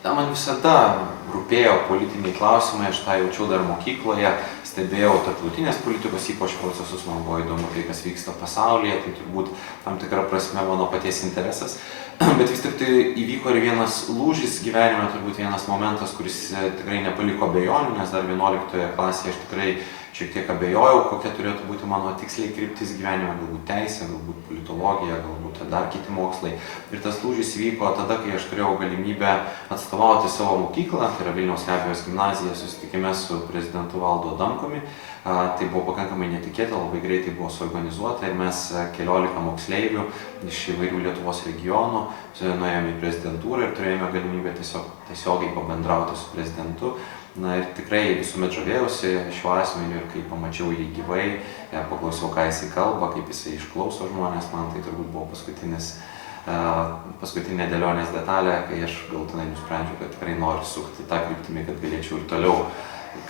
Man visada rūpėjo politiniai klausimai, aš tą jaučiau dar mokykloje, stebėjau tarptautinės politikos ypač procesus, man buvo įdomu tai, kas vyksta pasaulyje, tai turbūt tam tikra prasme mano paties interesas. Bet vis tik tai įvyko ir vienas lūžis gyvenime, turbūt vienas momentas, kuris tikrai nepaliko abejonių, nes dar 11 klasėje aš tikrai šiek tiek abejojau, kokia turėtų būti mano tiksliai kryptis gyvenime, galbūt teisė, galbūt politologija, galbūt dar kiti mokslai. Ir tas lūžis vyko tada, kai aš turėjau galimybę atstovauti savo mokyklą, tai yra Vilniaus Gabijos gimnazija, susitikime su prezidentu Valdu Adamkumi. Tai buvo pakankamai netikėta, labai greitai buvo suorganizuota ir mes 14 moksleivių iš įvairių Lietuvos regionų nuėjome į prezidentūrą ir turėjome galimybę tiesiogiai pabendrauti su prezidentu. Na ir tikrai visuomet žavėjausi šiuo asmeniu ir kai pamačiau jį gyvai, paklausiau, ką jisai kalba, kaip jisai išklauso žmonės, man tai turbūt buvo paskutinė dėlionės detalė, kai aš galutinai nusprendžiau, kad tikrai noriu sukti tą kryptimį, kad galėčiau ir toliau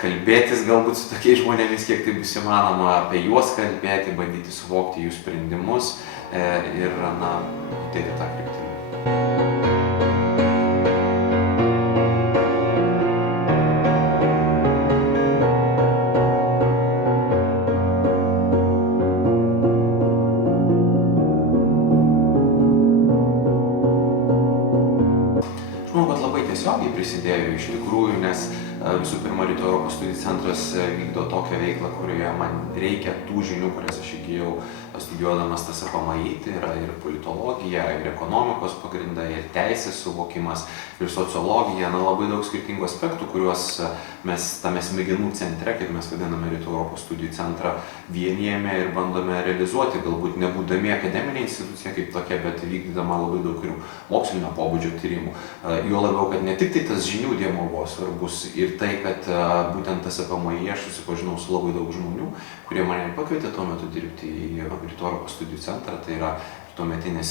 kalbėtis galbūt su tokiais žmonėmis, kiek tai bus įmanoma, apie juos kalbėti, bandyti suvokti jų sprendimus ir, judėti tą kryptimį. Tiesiogiai prisidėjo iš tikrųjų, nes visų pirma, Rytų Europos studijų centras vykdo tokią veiklą, kurioje man reikia tų žinių, kurias aš įgijau studijuodamas TSPMI, tai yra ir politologija, ir ekonomikos pagrindai, ir teisės suvokimas, ir sociologija, labai daug skirtingų aspektų, kuriuos mes tame smegenų centre, kaip mes vadiname Rytų Europos studijų centrą, vienijame ir bandome realizuoti, galbūt nebūdami akademinė institucija kaip tokia, bet vykdydama labai daug ir mokslinio pobūdžio tyrimų. Jo labiau, kad ne tik tai tas žinių dėmuo buvo svarbus ir tai, kad būtent TSPMI aš susipažinau su labai daug žmonių, kurie mane pakvietė tuo metu dirbti į Rytų Europos studijų centrą, tai yra tuometinis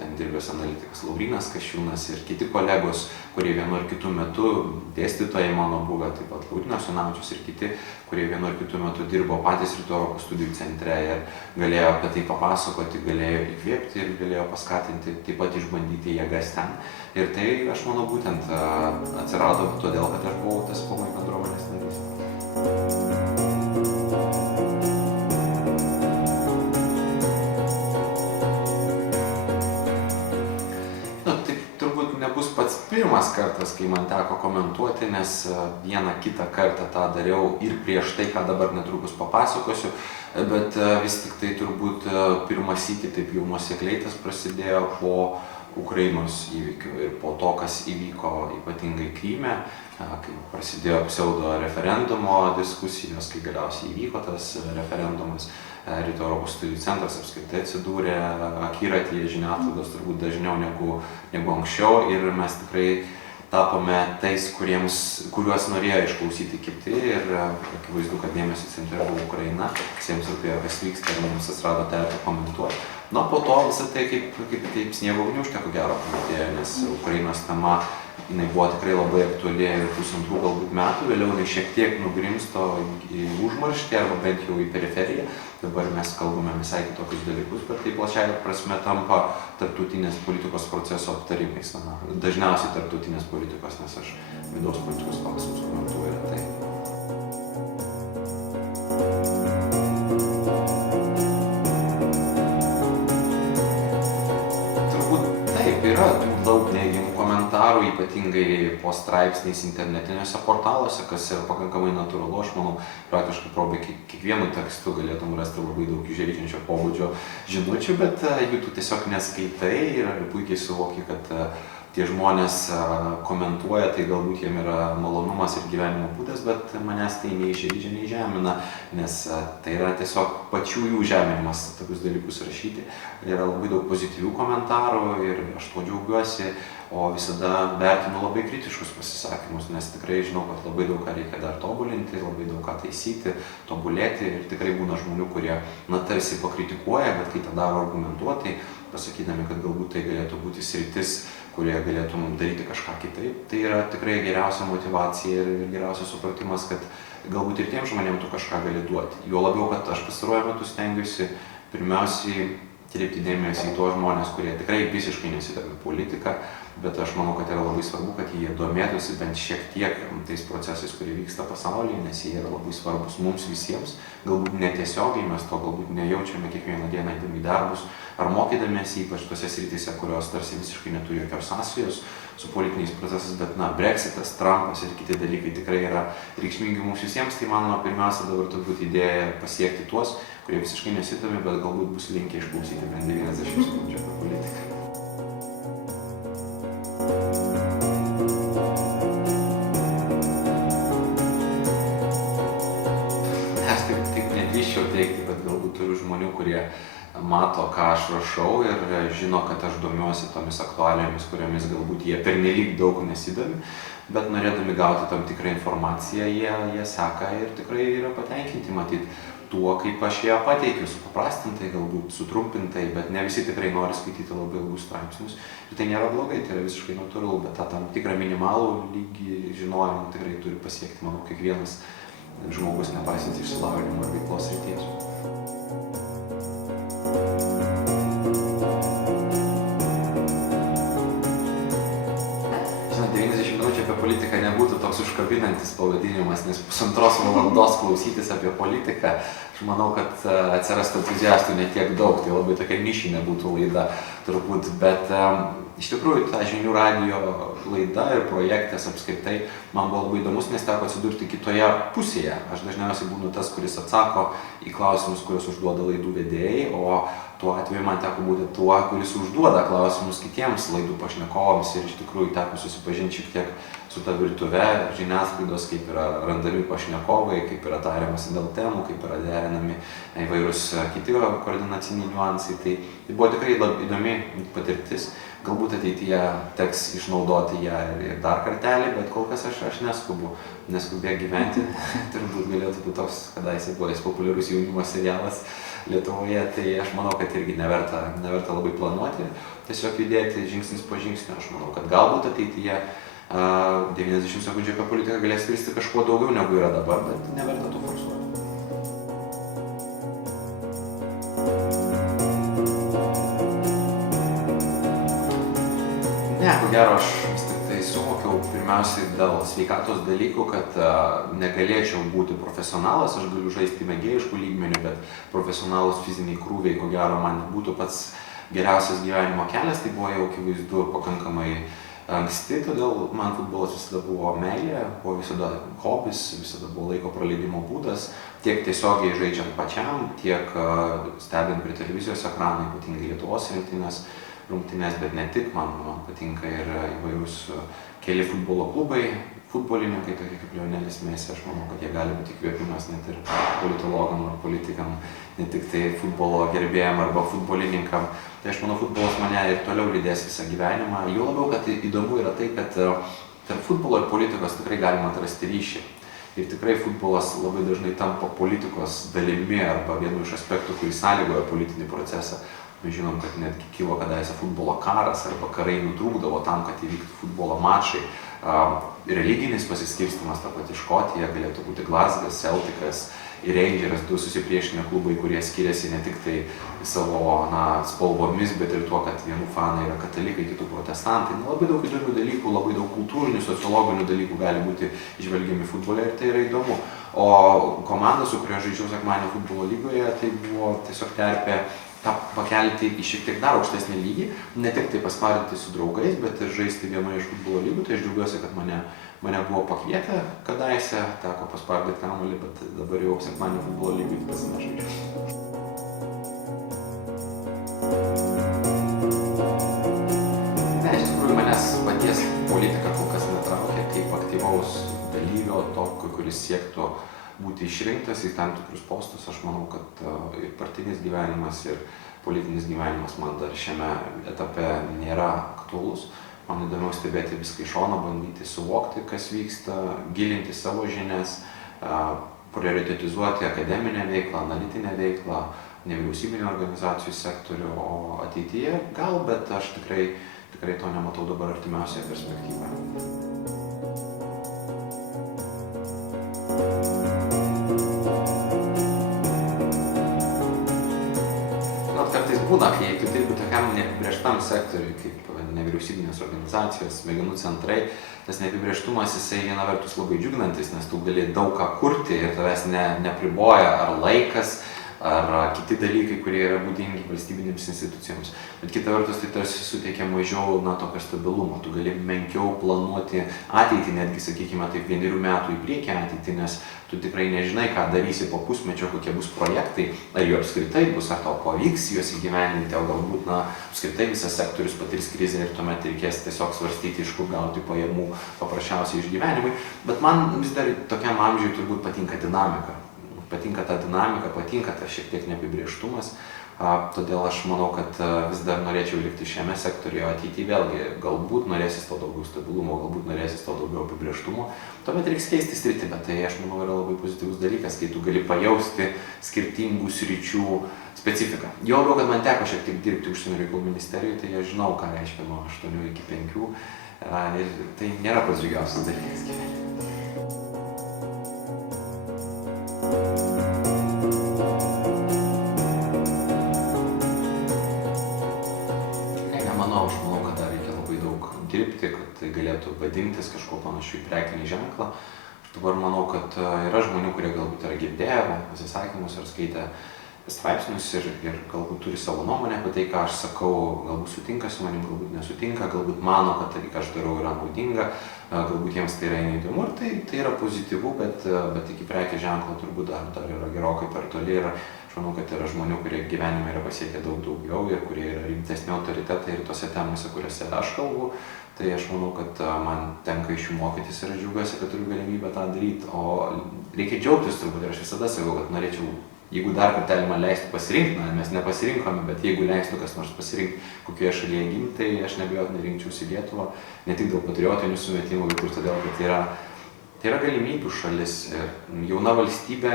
ten dirbęs analitikas Laurynas Kasčiūnas ir kiti kolegos, kurie vienu ar kitu metu, dėstytojai mano buvę, taip pat Laurynas Jonavičius ir kiti, kurie vienu ar kitu metu dirbo patys Rytų Europos studijų centre ir galėjo apie tai papasakoti, galėjo įkvėpti ir galėjo paskatinti, taip pat išbandyti jėgas ten. Ir tai, aš manau, būtent atsirado todėl, kad aš buvau TSPMI bendruomenės narys. Nebus pats pirmas kartas, kai man teko komentuoti, nes vieną kitą kartą tą dariau ir prieš tai, ką dabar netrukus papasakosiu, bet vis tik tai turbūt pirmas sykį taip jau nuosekliai tas prasidėjo po Ukrainos įvykių ir po to, kas įvyko ypatingai Kryme, kai prasidėjo pseudo referendumo diskusijos, kai galiausiai įvyko tas referendumas. Rytų Europos studijų centras apskritai atsidūrė akiratyje žiniasklaidos turbūt dažniau negu anksčiau ir mes tikrai tapome tais, kuriuos norėjo išklausyti kiti ir akivaizdu, kad dėmesio centre buvo Ukraina, visiems rūpėjo, kas vyksta ir mums atsirado terpė komentuoti. Po to visą tai kaip sniego gniūžtė, ko gero, pamatėjo, nes Ukrainos tema jinai buvo tikrai labai aktuali ir pusantrų galbūt metų, vėliau jinai šiek tiek nugrimsto į užmarštį arba bent jau į periferiją. Dabar mes kalbame visai kitokius dalykus, bet tai plačiai prasme tampa tarptautinės politikos proceso aptarimais. Dažniausiai tarptautinės politikos, nes aš vidaus politikos klausimus komentuoju retai. Yra daug neigiamų komentarų, ypatingai po straipsniais internetiniuose portaluose, kas yra pakankamai natūralu, aš manau, praktiškai kiekvienu tekstu galėtum rasti labai daug įžeidžiančio pobūdžio žinučių, bet jų tu tiesiog neskaitai ir puikiai suvoki, kad tie žmonės komentuoja, tai galbūt jiem yra malonumas ir gyvenimo būdas, bet manęs tai nei žeidžia, nei žemina, nes tai yra tiesiog pačių jų žeminimas tokius dalykus rašyti. Yra labai daug pozityvių komentarų ir aš tuo džiaugiuosi, o visada vertinu labai kritiškus pasisakymus, nes tikrai žinau, kad labai daug ką reikia dar tobulinti, labai daug ką taisyti, tobulėti ir tikrai būna žmonių, kurie tarsi pakritikuoja, bet kai tą daro argumentuotai, pasakydami, kad galbūt tai galėtų būti sritis, kurie galėtum daryti kažką kitaip. Tai yra tikrai geriausia motyvacija ir geriausias supratimas, kad galbūt ir tiem žmonėm tu kažką gali duoti. Jo labiau, kad aš pastaruoju metu stengiuosi pirmiausiai kreipti dėmesį į tuos žmonės, kurie tikrai visiškai nesidomi politika, bet aš manau, kad yra labai svarbu, kad jie domėtųsi bent šiek tiek tais procesais, kurie vyksta pasaulyje, nes jie yra labai svarbus mums visiems. Galbūt netiesiogiai mes to galbūt nejaučiame kiekvieną dieną eidami į darbus ar mokydamiesi, ypač tose srityse, kurios tarsi visiškai neturi jokios sąsajos su politiniais procesais, bet Brexitas, Trumpas ir kiti dalykai tikrai yra reikšmingi mums visiems. Tai mano pirmiausia dabar turbūt idėja pasiekti tuos, kurie visiškai nesidomi, bet galbūt bus linkę išklausyti bent 90 sekundžių apie politiką. Aš tik nedrįsčiau teikti, bet galbūt turiu žmonių, kurie mato, ką aš rašau ir žino, kad aš domiuosi tomis aktualijomis, kuriomis galbūt jie pernelyg daug nesidomi, bet norėdami gauti tam tikrą informaciją, jie seka ir tikrai yra patenkinti matyti tuo, kaip aš ją pateikiu, supaprastintai, galbūt sutrumpintai, bet ne visi tikrai nori skaityti labai ilgus straipsnius. Ir tai nėra blogai, tai yra visiškai natūralu, bet tą tam tikrą minimalų lygį žinojimą tikrai turi pasiekti, manau, kiekvienas žmogus, nepaisant išsilavinimo ar veiklos srities. 90 minučių apie politiką nebūtų toks užkabinantis pavadinimas, nes 1,5 valandos klausytis apie politiką, aš manau, kad atsirastų entuziastų ne tiek daug, tai labai tokia nišinė būtų laida turbūt, bet iš tikrųjų ta žinių radijo laida ir projektas apskritai man buvo labai įdomus, nes teko atsidurti kitoje pusėje. Aš dažniausiai būnu tas, kuris atsako į klausimus, kuriuos užduoda laidų vedėjai, o tuo atveju man teko būti tuo, kuris užduoda klausimus kitiems laidų pašnekovams ir iš tikrųjų teko susipažinti šiek tiek su ta virtuve žiniasklaidos, kaip yra randami pašnekovai, kaip yra tariamasi dėl temų, kaip yra derinami įvairūs kiti koordinaciniai niuansai. Tai buvo tikrai įdomi patirtis. Galbūt ateityje teks išnaudoti ją ir dar kartelį, bet kol kas aš neskubėk gyventi. Turbūt galėtų būti toks, kadaise buvęs populiarus jaunimo serialas Lietuvoje, tai aš manau, kad irgi neverta labai planuoti, tiesiog judėti žingsnis po žingsnio. Aš manau, kad galbūt ateityje 90 sekundžių apie politiką galės virsti kažkuo daugiau negu yra dabar, bet neverta to forsuoti. Ne, ko gero, aš vis tik tai suvokiau pirmiausiai dėl sveikatos dalykų, kad negalėčiau būti profesionalas, aš galiu žaisti mėgėjiškų lygmenių, bet profesionalūs fiziniai krūviai, ko gero, man būtų pats geriausias gyvenimo kelias, tai buvo jau akivaizdu pakankamai anksti, todėl man futbolas visada buvo meilė, buvo visada hobis, visada buvo laiko praleidimo būdas, tiek tiesiogiai žaidžiant pačiam, tiek stebint prie televizijos ekraną, ypatingai Lietuvos rungtynes, bet ne tik, man patinka ir įvairūs keli futbolo klubai, futbolininkai, tokie kaip Lionelis Messi, aš manau, kad jie gali būti įkvėpimas net ir politologam ar politikam, ne tik tai futbolo gerbėjam arba futbolininkam. Tai aš manau, futbolas mane ir toliau lydės visą gyvenimą. Jau labiau, kad įdomu yra tai, kad tarp futbolo ir politikos tikrai galima atrasti ryšį. Ir tikrai futbolas labai dažnai tampa politikos dalimi arba vienu iš aspektų, kuris sąlygoja politinį procesą. Mes žinom, kad netgi kilo kadaise futbolo karas arba karai nutrūkdavo tam, kad įvyktų futbolo mačai. Religinis pasiskirstimas, ta pati Škotija, galėtų būti Glasgas, Celticas ir Rangeras, du susipriešinę klubai, kurie skiriasi ne tik tai savo spalvomis, bet ir tuo, kad vienų fanai yra katalikai, kitų protestantai. Labai daug įdomių dalykų, labai daug kultūrinių, sociologinių dalykų gali būti išvelgiami futbole ir tai yra įdomu. O komanda, su kuria žaidžiau sekmadienio futbolo lygoje, tai buvo tiesiog terpė tą pakelti į šiek tiek dar aukštesnį lygį, ne tik tai pasparinti su draugais, bet ir žaisti vienoje iš futbolo lygų. Tai aš džiaugiuosi, kad mane buvo pakvietę kadaise, teko paspardyti kamuolį, bet dabar jau sekmadienio futbolo lygui tas nežaidžiu. Ne, iš tikrųjų manęs paties politika kol kas netraukia kaip aktyvaus dalyvio, tokio, kuris siektų būti išrinktas į tam tikrus postus. Aš manau, kad ir partinis gyvenimas, ir politinis gyvenimas man dar šiame etape nėra aktualus. Man įdomiau stebėti viską iš šono, bandyti suvokti, kas vyksta, gilinti savo žinias, prioritetizuoti akademinę veiklą, analitinę veiklą, nevyriausybinių organizacijų sektorių, o ateityje gal, bet aš tikrai to nematau dabar artimiausioje perspektyvoje. Kartais būna, kai tu dirbi tokiam neapibrėžtam sektoriui, kaip nevyriausybinės organizacijos, smegenų centrai, tas neapibrėžtumas jisai viena vertus labai džiuginantis, nes tu gali daug ką kurti ir tavęs nepriboja ar laikas, ar kiti dalykai, kurie yra būdingi valstybinėms institucijoms. Bet kita vertus tai tarsi suteikia mažiau tokio stabilumo, tu gali menkiau planuoti ateitį, netgi, sakykime, taip 1 metų į priekį ateitį, nes tu tikrai nežinai, ką darysi po pusmečio, kokie bus projektai, ar jų apskritai bus, ar tau pavyks juos įgyvendinti, o galbūt, apskritai visas sektorius patirs krizę ir tuomet reikės tiesiog svarstyti, iš kur gauti pajamų paprasčiausiai išgyvenimui. Bet man vis dar tokiam amžiui turbūt patinka dinamika. Patinka ta dinamika, patinka tas šiek tiek neapibrėžtumas, todėl aš manau, kad vis dar norėčiau likti šiame sektoriuje, o ateityje vėlgi galbūt norėsis to daugiau stabilumo, galbūt norėsis to daugiau apibrėžtumo, tuomet reiks keisti sritį, bet tai aš manau yra labai pozityvus dalykas, kai tu gali pajausti skirtingų sričių specifiką. Jo labiau, kad man teko šiek tiek dirbti užsienio reikalų ministerijoje, tai aš žinau, ką reiškia nuo 8 iki 5 ir tai nėra pats džiugiausias dalykas gyvenime. Aš manau, kad dar reikia labai daug dirbti, kad tai galėtų vadintis kažkuo panašiu į prekinį ženklą. Aš dabar manau, kad yra žmonių, kurie galbūt yra girdėję pasisakymus ar skaitę straipsnius ir galbūt turi savo nuomonę apie tai, ką aš sakau, galbūt sutinka su manim, galbūt nesutinka, galbūt mano, kad tai, ką aš darau, yra naudinga, galbūt jiems tai yra neįdomu ir tai yra pozityvu, bet iki prekės ženklo turbūt dar yra gerokai per toli ir aš manau, kad yra žmonių, kurie gyvenime yra pasiekę daug daugiau ir kurie yra rimtesni autoritetai ir tose temose, kuriuose aš kalbu. Tai aš manau, kad man tenka iš jų mokytis ir aš džiaugiuosi, kad turiu galimybę tą daryti, o reikia džiaugtis turbūt ir aš visada sakau, kad norėčiau, jeigu dar kartelį man leistų pasirinkti, mes nepasirinkome, bet jeigu leistų kas nors pasirinkti, kokioje šalyje gimti, tai aš neabejotinai rinkčiausi Lietuvą, ne tik dėl patriotinių sumetimų, bet ir todėl, kad tai yra galimybių šalis ir jauna valstybė,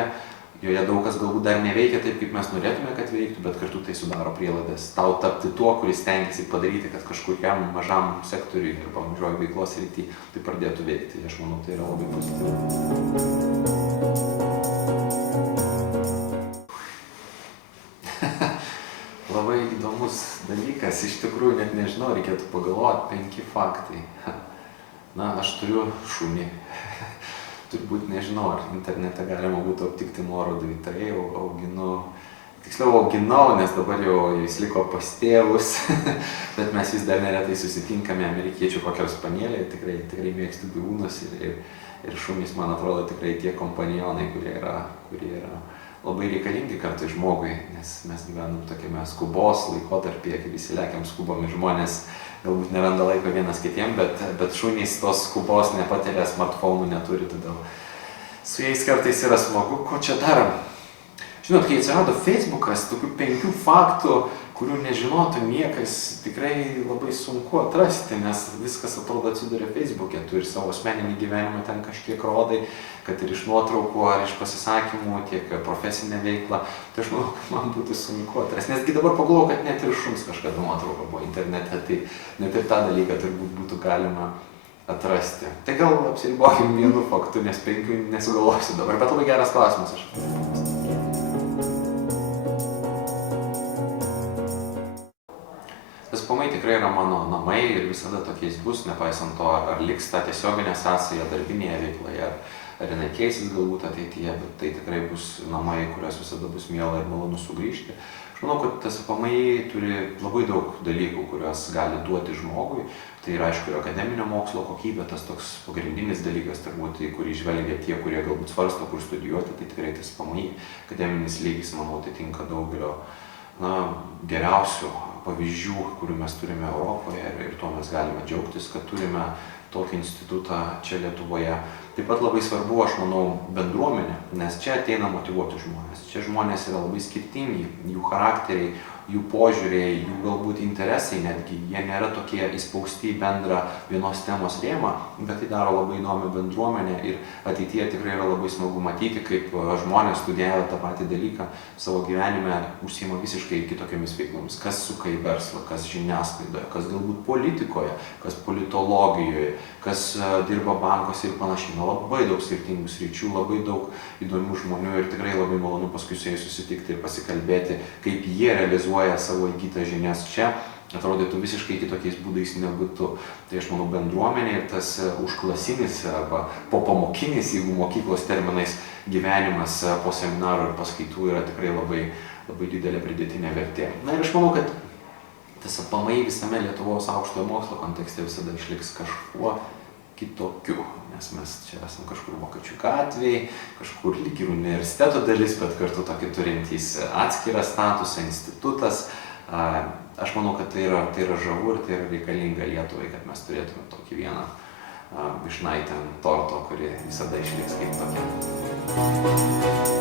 joje daug kas galbūt dar neveikia taip, kaip mes norėtume, kad veiktų, bet kartu tai sudaro prielaidas tau tapti tuo, kuris stengiasi padaryti, kad kažkokiam mažam sektoriui arba mažoji veiklos srity tai pradėtų veikti. Aš manau, tai yra labai pozityvu. Labai įdomus dalykas, iš tikrųjų net nežinau, reikėtų pagalvoti, 5 faktai. Aš turiu šunį. Turbūt nežinau, ar internete galima būtų aptikti nuorodų į tai, auginau, nes dabar jau jis liko pas tėvus, bet mes vis dar neretai susitinkame, amerikiečių kokios spanėliai, tikrai mėgstu gyvūnus ir šunys, man atrodo, tikrai tie kompanionai, kurie yra labai reikalingi kartais žmogui, nes mes gyvenam tokiame skubos laikotarpyje, kai visi lekiam skubom ir žmonės galbūt neranda laiko vienas kitiem, bet šunys tos skubos nepatiria, smartphone'ų neturi, todėl su jais kartais yra smagu, ko čia darom. Žinot, kai atsirado Facebookas, tokių 5 faktų, kurių nežinotų niekas, tikrai labai sunku atrasti, nes viskas atrodo atsiduria Facebook'e, tu ir savo asmeninį gyvenimą ten kažkiek rodai, kad ir iš nuotraukų ar iš pasisakymų, tiek profesinę veiklą, tai aš manau, kad man būtų sunku atrasti, nesgi dabar pagalvojau, kad net ir šuns kažkada nuotrauka buvo internete, tai net ir tą dalyką turbūt būtų galima atrasti. Tai gal apsiribokim 1 faktu, nes 5 nesugalvosiu dabar, bet labai geras klausimas. SPM tikrai yra mano namai ir visada tokiais bus, nepaisant to, ar liks ta tiesioginė sąsaja darbinėje veikloje, ar jinai keisis galbūt ateityje, bet tai tikrai bus namai, kurios visada bus miela ir malonu sugrįžti. Aš manau, kad SPM turi labai daug dalykų, kuriuos gali duoti žmogui. Tai yra, aišku, ir akademinio mokslo kokybė, tas toks pagrindinis dalykas, turbūt, į kurį žvelgia tie, kurie galbūt svarsto, kur studijuoti, tai tikrai tas SPM akademinis lygis, manau, tai tinka daugelio geriausių pavyzdžių, kurių mes turime Europoje ir tuo mes galime džiaugtis, kad turime tokį institutą čia Lietuvoje. Taip pat labai svarbu, aš manau, bendruomenė, nes čia ateina motyvuoti žmonės. Čia žmonės yra labai skirtingi, jų charakteriai, jų požiūriai, jų galbūt interesai netgi, jie nėra tokie įspausti į bendrą vienos temos rėmą, bet tai daro labai įdomią bendruomenę ir ateityje tikrai yra labai smagu matyti, kaip žmonės studijavę tą patį dalyką savo gyvenime užsiima visiškai kitokiamis veiklomis. Kas suka į verslą, kas žiniasklaidoje, kas galbūt politikoje, kas politologijoje, kas dirba bankuose ir panašiai. Labai daug skirtingų sričių, labai daug įdomių žmonių ir tikrai labai malonu paskui su jais susitikti ir pasikalbėti, kaip jie realizuoja savo įgytas žinias čia, atrodytų visiškai kitokiais būdais negu tu. Tai aš manau, bendruomenė ir tas užklasinis arba popamokinis, jeigu mokyklos terminais, gyvenimas po seminarų ir paskaitų yra tikrai labai, labai didelė pridėtinė vertė. Na ir aš manau, kad tas apamai visame Lietuvos aukštojo mokslo kontekste visada išliks kažkuo kitokiu, nes mes čia esam kažkur Vokiečių gatvėj, kažkur lyg ir universiteto dalis, bet kartu tokį turintys atskirą statusą, institutas. Aš manau, kad tai yra žavu ir tai yra reikalinga Lietuvai, kad mes turėtume tokį vieną vyšnaitę ant torto, kuri visada išliks kaip tokia.